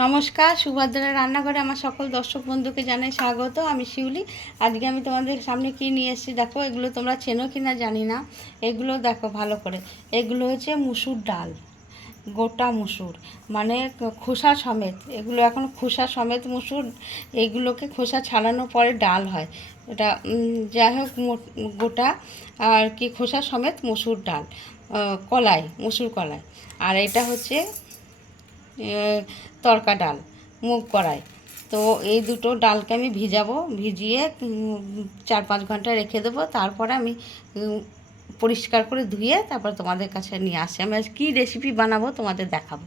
নমস্কার, সুভদ্রার রান্নাঘরে আমার সকল দর্শক বন্ধুকে জানাই স্বাগত। আমি শিউলি। আজকে আমি তোমাদের সামনে কি নিয়ে এসেছি দেখো। এগুলো তোমরা চেনো কি না জানি না। এগুলো দেখো ভালো করে। এগুলো হচ্ছে মুসুর ডাল, গোটা মুসুর, মানে খোসা সমেত। এগুলো এখন খোসা সমেত মুসুর। এগুলোকে খোসা ছাড়ানোর পরে ডাল হয়। এটা যাই হোক, গোটা আর কি খোসা সমেত মুসুর ডাল, কলাই, মুসুর কলাই। আর এটা হচ্ছে তড়কা ডাল, মুগ কড়াই। তো এই দুটো ডালকে আমি ভিজাবো, ভিজিয়ে 4-5 ঘন্টা রেখে দেবো। তারপরে আমি পরিষ্কার করে ধুয়ে তারপর তোমাদের কাছে নিয়ে আসি। আমি আজ কী রেসিপি বানাবো তোমাদের দেখাবো।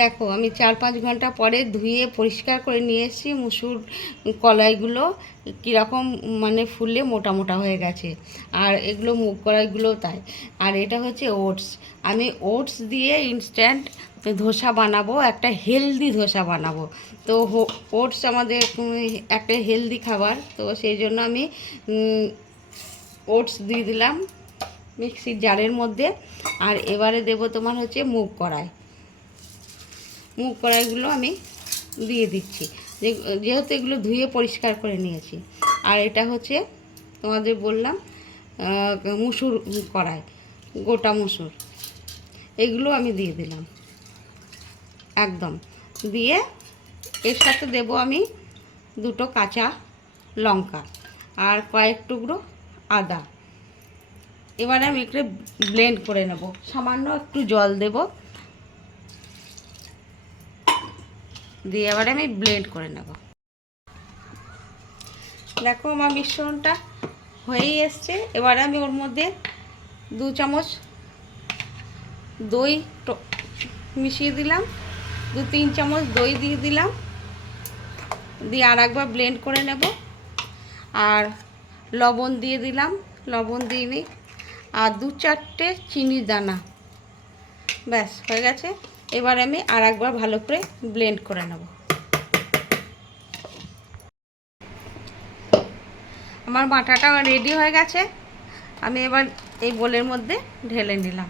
দেখো, আমি 4-5 ঘন্টা পরে ধুয়ে পরিষ্কার করে নিয়ে এসেছি। মুসুর কলাইগুলো কীরকম মানে ফুলে মোটা মোটা হয়ে গেছে, আর এগুলো মুগ কলাইগুলোও তাই। আর এটা হচ্ছে ওটস। আমি ওটস দিয়ে ইনস্ট্যান্ট ধোসা বানাবো, একটা হেলদি ধোসা বানাবো। তো ওটস আমাদের একটা হেলদি খাবার, তো সেই জন্য আমি ওটস দিয়ে দিলাম মিক্সির জারের মধ্যে। আর এবারে দেবো তোমার হচ্ছে মুগ কড়াই। মুগ কড়াইগুলো আমি দিয়ে দিচ্ছি, যেহেতু এগুলো ধুয়ে পরিষ্কার করে নিয়েছি। আর এটা হচ্ছে তোমাদের বললাম মুসুর কড়াই, গোটা মুসুর। এগুলো আমি দিয়ে দিলাম একদম। দিয়ে এর সাথে দেব আমি 2টো কাঁচা লঙ্কা আর কয়েক টুকরো আদা। এবারে আমি একটু ব্লেন্ড করে নেব, সামান্য একটু জল দেব, দিয়ে এবারে আমি ব্লেন্ড করে নেব। দেখো আমার মিশ্রণটা হয়েই এসছে। এবারে আমি ওর মধ্যে 2 চামচ দই মিশিয়ে দিলাম, 2-3 চামচ দই দিয়ে দিলাম, দিয়ে আর একবার ব্লেন্ড করে নেব। আর লবণ দিয়ে দিলাম, লবণ দিয়ে নিই, আর 2-4টে চিনির দানা। ব্যাস হয়ে গেছে। এবার আমি আর একবার ভালো করে ব্লেন্ড করে নেব। আমার বাটাটা রেডি হয়ে গেছে। আমি এবার এই বোলের মধ্যে ঢেলে নিলাম।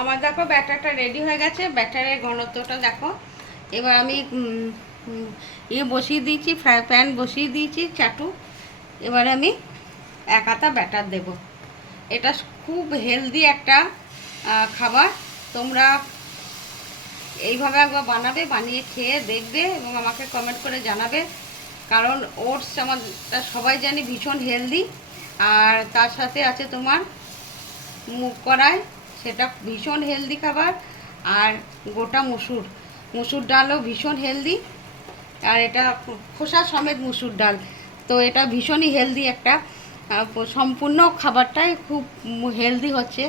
আমার দেখো ব্যাটারটা রেডি হয়ে গেছে। ব্যাটারের ঘনত্বটা দেখো। এবার আমি বসিয়ে দিয়েছি, ফ্রাই প্যান বসিয়ে দিয়েছি চাটু। এবার আমি 1 হাতা ব্যাটার দেব। এটা খুব হেলদি একটা খাবার। তোমরা এইভাবে একবার বানাবে, বানিয়ে খেয়ে দেখবে এবং আমাকে কমেন্ট করে জানাবে। কারণ ওটস আমরা সবাই জানি ভীষণ হেলদি। আর তার সাথে আছে তোমার মুগ কড়াই, সেটা ভীষণ হেলদি খাবার। আর গোটা মুসুর ডালও ভীষণ হেলদি। আর এটা খোসা সমেত মুসুর ডাল, তো এটা ভীষণই হেলদি একটা সম্পূর্ণ খাবারটাই খুব হেলদি হচ্ছে।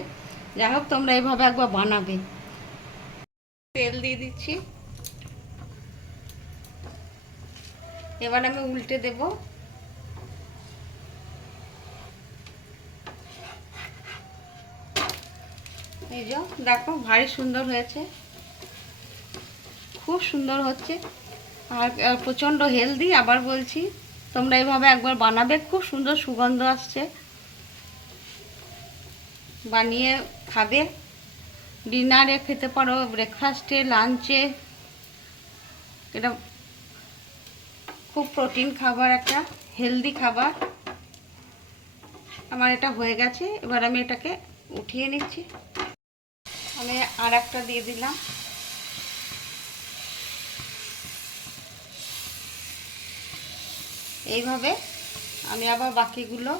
যাই হোক, তোমরা এইভাবে একবার বানাবে। তেল দিয়ে দিচ্ছি। এবার আমি উল্টে দেব। এই যে দেখো, ভারী সুন্দর হয়েছে, খুব সুন্দর হচ্ছে। আর প্রচণ্ড হেলদি। আবার বলছি, তোমরা এইভাবে একবার বানাবে, খুব সুন্দর সুগন্ধ আসছে। বানিয়ে খাবে, ডিনারে খেতে পারো, ব্রেকফাস্টে, লাঞ্চে। এটা খুব প্রোটিন খাবার, একটা হেলদি খাবার। আমার এটা হয়ে গেছে। এবার আমি এটাকে উঠিয়ে নিচ্ছি। আমি আর একটা দিয়ে দিলাম। এইভাবে আমি আবার বাকিগুলো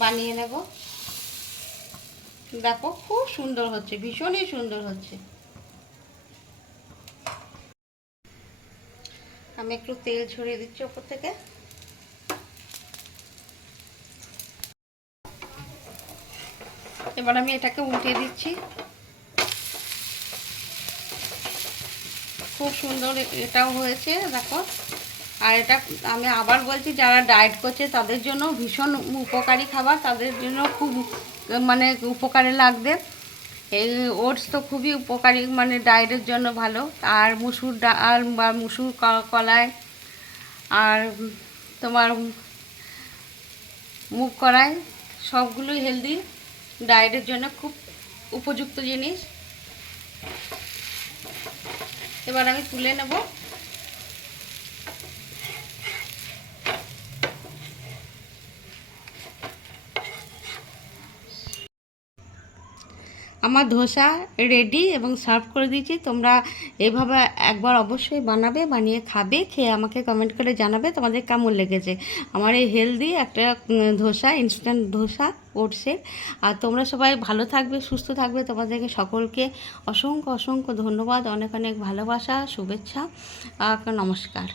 বানিয়ে নেব। দেখো খুব সুন্দর হচ্ছে, ভীষণই সুন্দর হচ্ছে। আমি একটু তেল ছড়িয়ে দিচ্ছি ওপর থেকে। এবার আমি এটাকে উল্টে দিচ্ছি। খুব সুন্দর এটাও হয়েছে দেখো। আর এটা আমি আবার বলছি, যারা ডায়েট করছে তাদের জন্য ভীষণ উপকারী খাবার, তাদের জন্য খুব মানে উপকারে লাগবে। এই ওটস তো খুবই উপকারী, মানে ডায়েটের জন্য ভালো। আর মুসুর ডাল বা মুসুর কলাই আর তোমার মুগ কড়াই, সবগুলোই হেলদি, ডায়েটের জন্য খুব উপযুক্ত জিনিস। এবার আমি তুলে নেব। আমার ধোসা রেডি এবং সার্ভ করে দিয়েছি। তোমরা এভাবে একবার অবশ্যই বানাবে, বানিয়ে খাবে, খেয়ে আমাকে কমেন্ট করে জানাবে তোমাদের কেমন লেগেছে আমার এই হেলদি একটা ধোসা, ইনস্ট্যান্ট ধোসা ওটসের। আর তোমরা সবাই ভালো থাকবে, সুস্থ থাকবে। তোমাদেরকে সকলকে অসংখ্য অসংখ্য ধন্যবাদ, অনেক অনেক ভালোবাসা, শুভেচ্ছা, নমস্কার।